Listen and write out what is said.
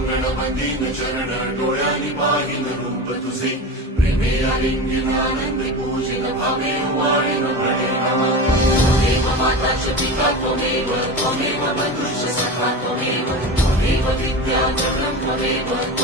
गणपतीन चरण डोळ्यांनी पाहिन रूप तुझे प्रेमे आलिंगन आनंद पूजित भावे वाळीन प्रणय नमः त्वमेव माता च पिता त्वमेव त्वमेव बन्धुश्च सखा त्वमेव त्वमेव विद्या च ब्रह्ममेव